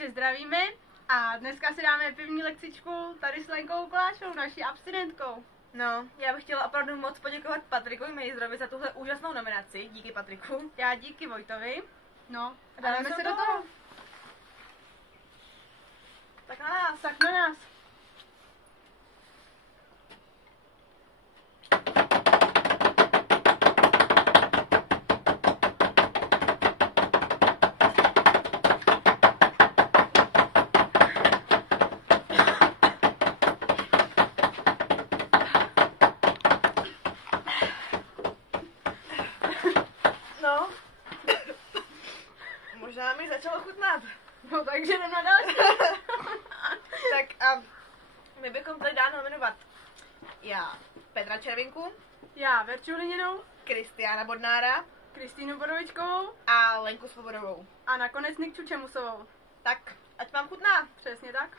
Takže zdravíme a dneska si dáme pivní lekcičku tady s Lenkou Koláčovou, naší abstinentkou. No, já bych chtěla opravdu moc poděkovat Patrikovi Mejzrovi za tuhle úžasnou nominaci. Díky, Patriku. Já díky Vojtovi. No, a dáme dáme se do toho. Tak na nás. Tak na nás. No. Možná mi začalo chutnat. No, takže jdem na další. Tak a my bychom tady dál nominovat já Petra Červinku, Já Verču Hliněnou, Kristiána Bodnára Kristýnu Borovičkovou a Lenku Svobodovou. a nakonec Nikču Čemusovou. Tak, ať vám chutná. Přesně tak.